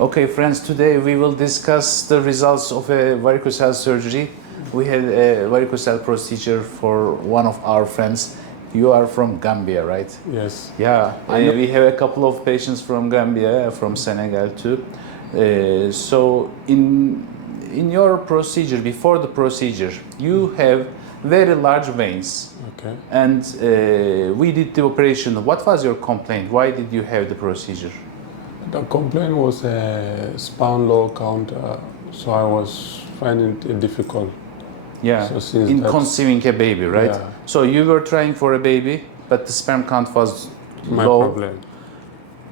Okay, friends, today we will discuss the results of a varicocele surgery. We had a varicocele procedure for one of our friends. You are from Gambia, right? Yes. Yeah, we have a couple of patients from Gambia, from Senegal too. So in your procedure, before the procedure, you have very large veins. Okay. And we did the operation. What was your complaint? Why did you have the procedure? The complaint was a sperm low count, so I was finding it difficult. Yeah, So since in that's- conceiving a baby, right? Yeah. So you were trying for a baby, but the sperm count was My low. problem.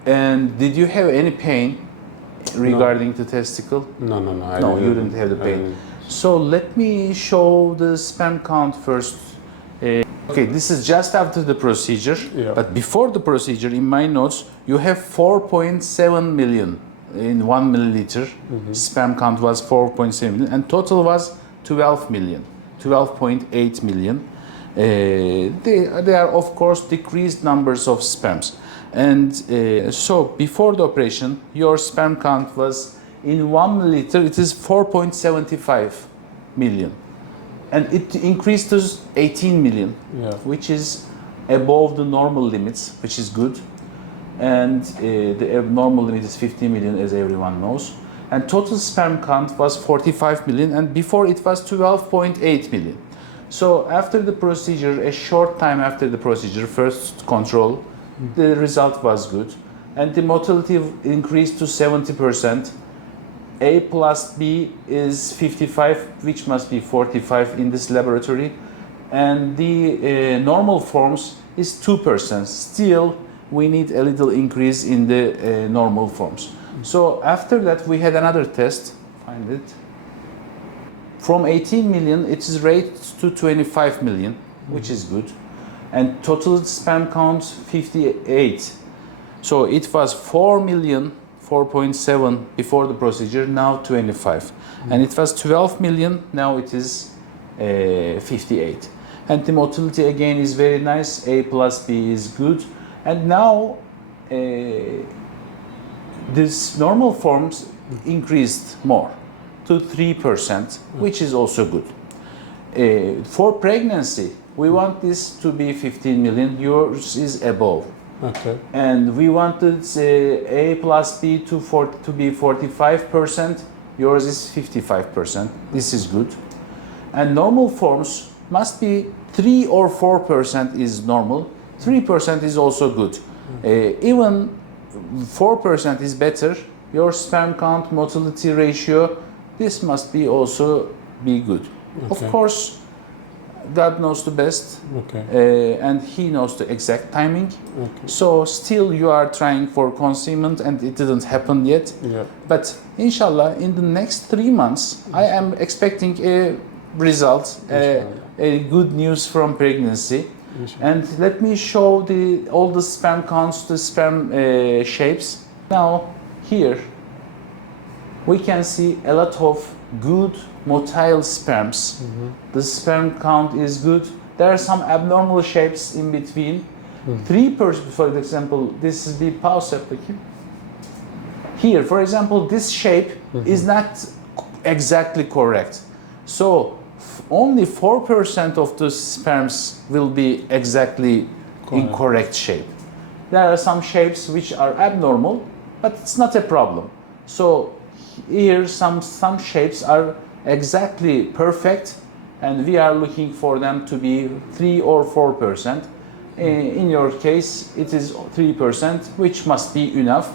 And did you have any pain regarding the testicle? No. No, you didn't have the pain. So let me show the sperm count first. Okay, this is just after the procedure, Yeah. but before the procedure, in my notes, you have 4.7 million in 1 milliliter. Sperm count was 4.7 million, and total was 12 million, 12.8 million. They are, of course, decreased numbers of sperms. And so before the operation, your sperm count was in 1 milliliter, it is 4.75 million. And it increased to 18 million, Yeah. which is above the normal limits, which is good. And the normal limit is 50 million, as everyone knows. And total sperm count was 45 million, and before it was 12.8 million. So after the procedure, a short time after the procedure, first control, the result was good. And the motility increased to 70%. A plus B is 55, which must be 45 in this laboratory. And the normal forms is 2%. Still, we need a little increase in the normal forms. So after that, we had another test. Find it. From 18 million, it is raised to 25 million, which is good. And total sperm count 58. So it was 4 million. 4.7 before the procedure, now 25. And it was 12 million, now it is 58. And the motility again is very nice, A plus B is good. And now this normal forms increased more to 3%, which is also good. For pregnancy, we want this to be 15 million, yours is above. Okay. And we wanted A plus B to be 45%. Yours is 55%. This is good. And normal forms must be 3 or 4% is normal. 3% is also good. Even 4% is better. Your sperm count motility ratio, this must be also be good. Okay. Of course, God knows the best, Okay. and He knows the exact timing. Okay. So still you are trying for conceivement and it didn't happen yet. Yeah. But inshallah, in the next 3 months, I am expecting a result, a good news from pregnancy. And let me show all the sperm counts, the sperm shapes. Now here we can see a lot of good motile sperms. The sperm count is good. There are some abnormal shapes in between. 3%, for example, this is the pause application. Here, for example, this shape is not exactly correct. So only 4% of the sperms will be exactly in correct shape. There are some shapes which are abnormal, but it's not a problem. So here some shapes are exactly perfect, and we are looking for them to be 3 or 4%. In your case, it is 3%, which must be enough.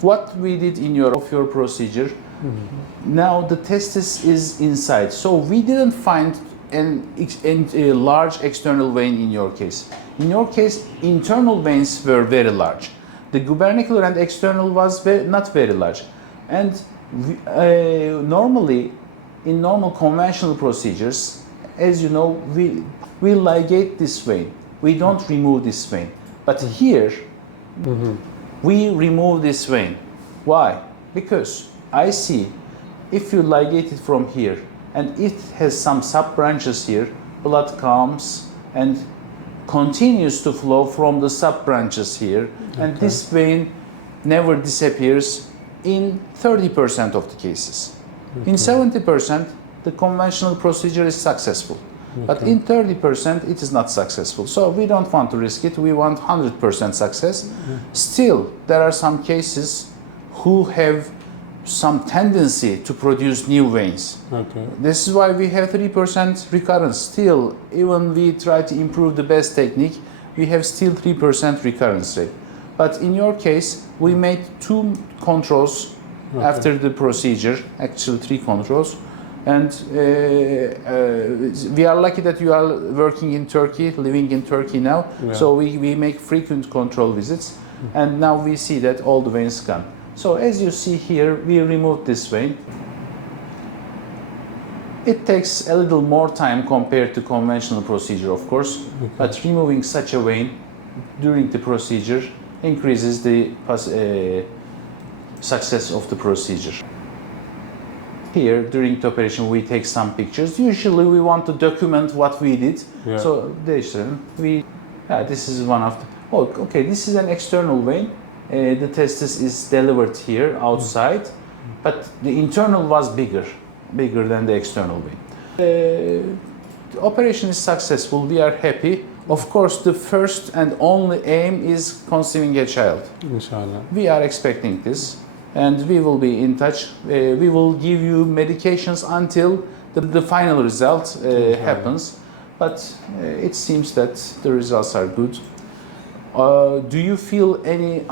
What we did in your procedure, now the testis is inside, so we didn't find a large external vein in your case. In your case, internal veins were very large. The gubernacular and external was not very large. And normally, in normal conventional procedures, as you know, we ligate this vein. We don't remove this vein. But here, we remove this vein. Why? Because I see, if you ligate it from here, and it has some sub-branches here, blood comes and continues to flow from the sub-branches here. Okay. And this vein never disappears in 30% of the cases. In 70%, the conventional procedure is successful. But in 30%, it is not successful. So we don't want to risk it. We want 100% success. Still, there are some cases who have some tendency to produce new veins. This is why we have 3% recurrence. Still, even we try to improve the best technique, we have still 3% recurrence rate. But in your case, we made 2 controls after the procedure, actually 3 controls. And we are lucky that you are working in Turkey, living in Turkey now. So we make frequent control visits. And now we see that all the veins gone. So as you see here, we removed this vein. It takes a little more time compared to conventional procedure, of course. But removing such a vein during the procedure increases the success of the procedure. Here, during the operation, we take some pictures. Usually, we want to document what we did. So, this is one of the... Oh, okay, this is an external vein. The testis is delivered here outside, but the internal was bigger than the external vein. The operation is successful. We are happy. Of course, the first and only aim is conceiving a child. Inshallah. We are expecting this. And we will be in touch. We will give you medications until the final result happens. But it seems that the results are good. Do you feel any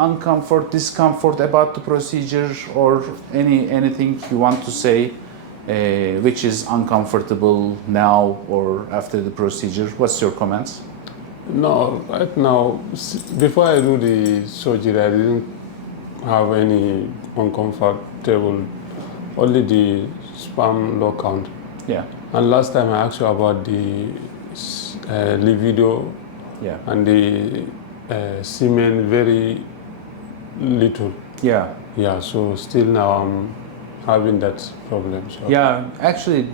discomfort about the procedure, or anything you want to say which is uncomfortable now or after the procedure? What's your comments? No, right now, before I do the surgery, I didn't have any uncomfortable, only the sperm low count. And last time I asked you about the libido and the semen very little. So still now I'm having that problem. So. Actually,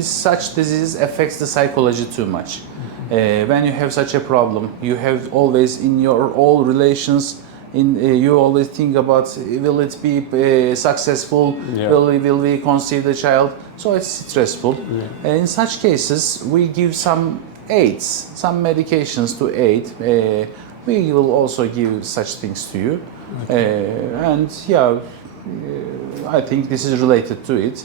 such disease affects the psychology too much. When you have such a problem, you have always in your all relations, you always think about, will it be successful, will we conceive the child, so it's stressful. In such cases, we give some aids, some medications to aid. We will also give such things to you. And I think this is related to it.